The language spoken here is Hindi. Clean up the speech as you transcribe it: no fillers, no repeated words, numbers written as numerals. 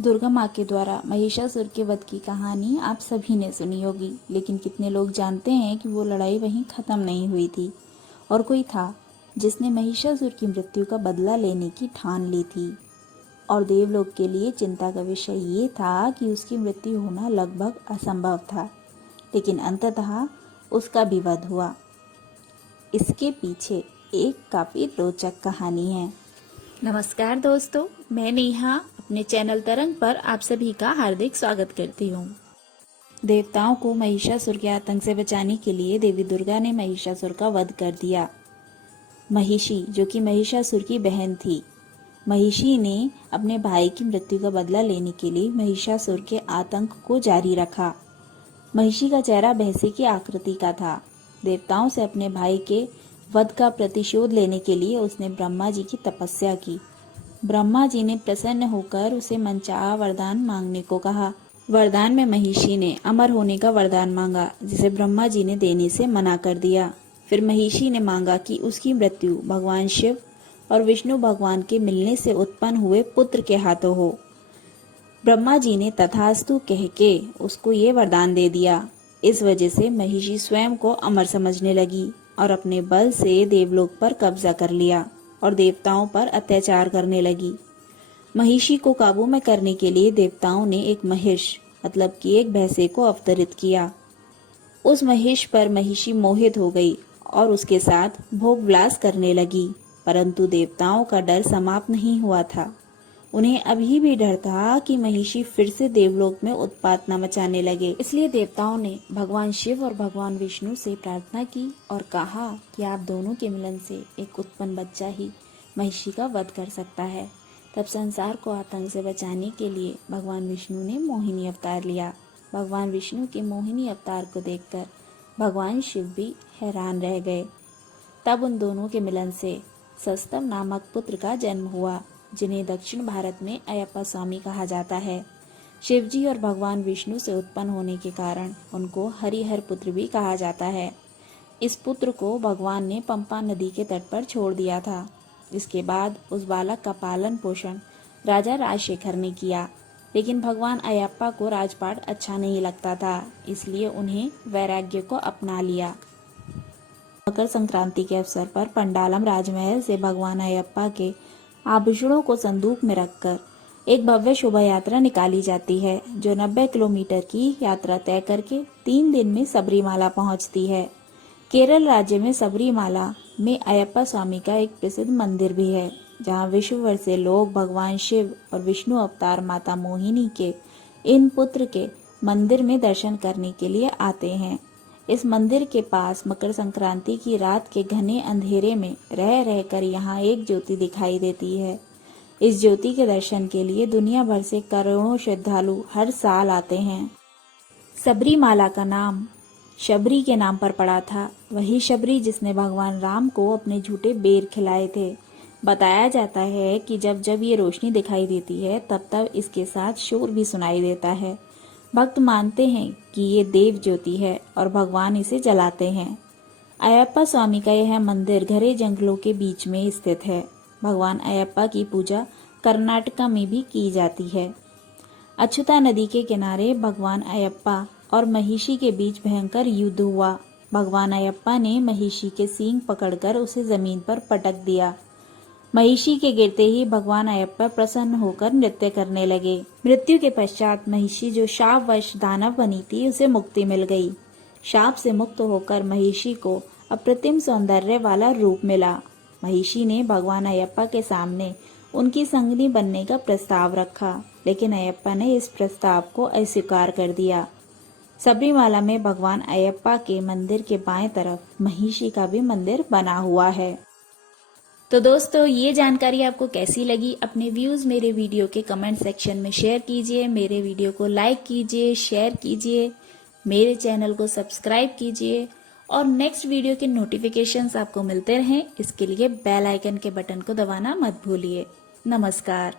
दुर्गा माँ के द्वारा महिषासुर के वध की कहानी आप सभी ने सुनी होगी, लेकिन कितने लोग जानते हैं कि वो लड़ाई वहीं खत्म नहीं हुई थी और कोई था जिसने महिषासुर की मृत्यु का बदला लेने की ठान ली थी। और देवलोक के लिए चिंता का विषय ये था कि उसकी मृत्यु होना लगभग असंभव था, लेकिन अंततः उसका भी वध हुआ। इसके पीछे एक काफी रोचक कहानी है। नमस्कार दोस्तों, मैं नेहा अपने चैनल तरंग पर आप सभी का हार्दिक स्वागत करती हूँ। देवताओं को महिषासुर के आतंक से बचाने के लिए देवी दुर्गा ने महिषासुर का वध कर दिया। महिषी, जो कि महिषासुर की बहन थी, महिषी ने अपने भाई की मृत्यु का बदला लेने के लिए महिषासुर के आतंक को जारी रखा। महिषी का चेहरा भैंसे की आकृति का था। देवताओं से अपने भाई के वध का प्रतिशोध लेने के लिए उसने ब्रह्मा जी की तपस्या की। ब्रह्मा जी ने प्रसन्न होकर उसे मनचाहा वरदान मांगने को कहा। वरदान में महिषी ने अमर होने का वरदान मांगा, जिसे ब्रह्मा जी ने देने से मना कर दिया। फिर महिषी ने मांगा कि उसकी मृत्यु भगवान शिव और विष्णु भगवान के मिलने से उत्पन्न हुए पुत्र के हाथों हो। ब्रह्मा जी ने तथास्तु कह के उसको ये वरदान दे दिया। इस वजह से महिषी स्वयं को अमर समझने लगी और अपने बल से देवलोक पर कब्जा कर लिया और देवताओं पर अत्याचार करने लगी। महिषी को काबू में करने के लिए देवताओं ने एक महिष मतलब कि एक भैंसे को अवतरित किया। उस महिष पर महिषी मोहित हो गई और उसके साथ भोग विलास करने लगी, परंतु देवताओं का डर समाप्त नहीं हुआ था। उन्हें अभी भी डर था कि महिषी फिर से देवलोक में उत्पात न मचाने लगे। इसलिए देवताओं ने भगवान शिव और भगवान विष्णु से प्रार्थना की और कहा कि आप दोनों के मिलन से एक उत्पन्न बच्चा ही महिषी का वध कर सकता है। तब संसार को आतंक से बचाने के लिए भगवान विष्णु ने मोहिनी अवतार लिया। भगवान विष्णु के मोहिनी अवतार को देखकर भगवान शिव भी हैरान रह गए। तब उन दोनों के मिलन से सस्तम नामक पुत्र का जन्म हुआ, जिन्हें दक्षिण भारत में अयप्पा स्वामी कहा जाता है। शिवजी और भगवान विष्णु से उत्पन्न होने के कारण उनको हरिहर पुत्र भी कहा जाता है। इस पुत्र को भगवान ने पंपा नदी के तट पर छोड़ दिया था। इसके बाद उस बालक का पालन पोषण राजा राजशेखर ने किया, लेकिन भगवान अयप्पा को राजपाट अच्छा नहीं लगता था, इसलिए उन्हें वैराग्य को अपना लिया। मकर संक्रांति के अवसर पर पंडालम राजमहल से भगवान अयप्पा के आभूषणों को संदूक में रखकर एक भव्य शोभा यात्रा निकाली जाती है, जो 90 किलोमीटर की यात्रा तय करके 3 दिन में सबरीमाला पहुंचती है। केरल राज्य में सबरीमाला में अयप्पा स्वामी का एक प्रसिद्ध मंदिर भी है, जहां विश्व भर से लोग भगवान शिव और विष्णु अवतार माता मोहिनी के इन पुत्र के मंदिर में दर्शन करने के लिए आते हैं। इस मंदिर के पास मकर संक्रांति की रात के घने अंधेरे में रह रहकर यहाँ एक ज्योति दिखाई देती है। इस ज्योति के दर्शन के लिए दुनिया भर से करोड़ों श्रद्धालु हर साल आते हैं। सबरीमाला का नाम शबरी के नाम पर पड़ा था, वही शबरी जिसने भगवान राम को अपने झूठे बेर खिलाए थे। बताया जाता है कि जब जब ये रोशनी दिखाई देती है, तब तब इसके साथ शोर भी सुनाई देता है। भक्त मानते हैं कि ये देव ज्योति है और भगवान इसे जलाते हैं। अयप्पा स्वामी का यह मंदिर घने जंगलों के बीच में स्थित है। भगवान अयप्पा की पूजा कर्नाटका में भी की जाती है। अछूता नदी के किनारे भगवान अयप्पा और महिषी के बीच भयंकर युद्ध हुआ। भगवान अयप्पा ने महिषी के सींग पकड़कर उसे जमीन पर पटक दिया। महिषी के गिरते ही भगवान अयप्पा प्रसन्न होकर नृत्य करने लगे। मृत्यु के पश्चात महिषी, जो शापवश दानव बनी थी, उसे मुक्ति मिल गई। शाप से मुक्त होकर महिषी को अप्रतिम सौंदर्य वाला रूप मिला। महिषी ने भगवान अयप्पा के सामने उनकी संगनी बनने का प्रस्ताव रखा, लेकिन अयप्पा ने इस प्रस्ताव को अस्वीकार कर दिया। सबरीमाला में भगवान अयप्पा के मंदिर के बाएं तरफ महिषी का भी मंदिर बना हुआ है। तो दोस्तों, ये जानकारी आपको कैसी लगी? अपने व्यूज मेरे वीडियो के कमेंट सेक्शन में शेयर कीजिए। मेरे वीडियो को लाइक कीजिए, शेयर कीजिए, मेरे चैनल को सब्सक्राइब कीजिए और नेक्स्ट वीडियो के नोटिफिकेशंस आपको मिलते रहें, इसके लिए बेल आइकन के बटन को दबाना मत भूलिए। नमस्कार।